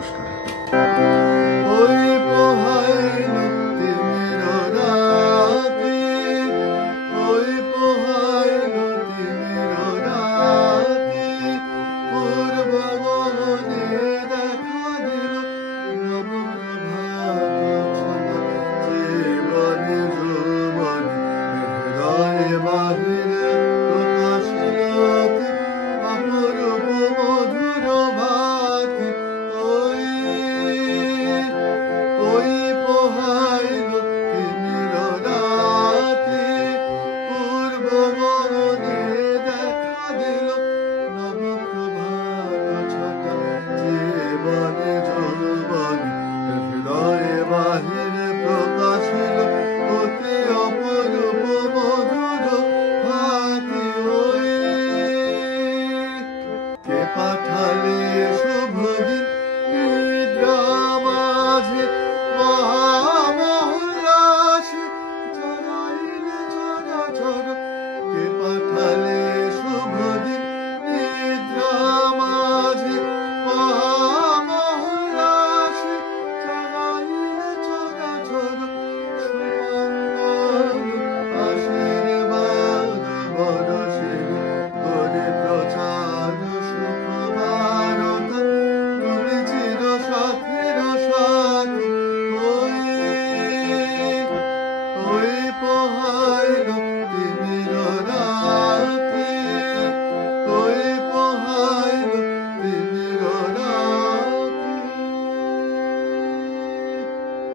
নমস্কার। ওই পোহাইল তিমির রাতে, ওই পোহাইল তিমির রাতে, পূর্ব গগনে দেখা দিল নবপ্রভাত ছটা। জীবনে যৌবনে হৃদয়ে বাহিরে প্রকাশিল অতি অপরূপ মধুর ভাতি। ওই পোহাইল তিমির রাতে, পূর্ব গগনে দেখা দিল নবপ্রভাত ছটা। জীবনে যৌবনে হৃদয়ে বাহিরে প্রকাশিল অতি অপরূপ মধুর ভাতি। কে পাঠালে শুভ দিন নিদ্রা মাঝে, মহামহুল্লাসে জাগাইলে চরাচর। কে পাঠালে শুভ দিন নিদ্রা মাঝে, মহামহুল্লাসে জাগাইলে চরাচর। সুমঙ্গল আশীর্বাদ বরষিল করে প্রচার সুখবারতা। তুমি চির সাথের সাথী, ওই পোহা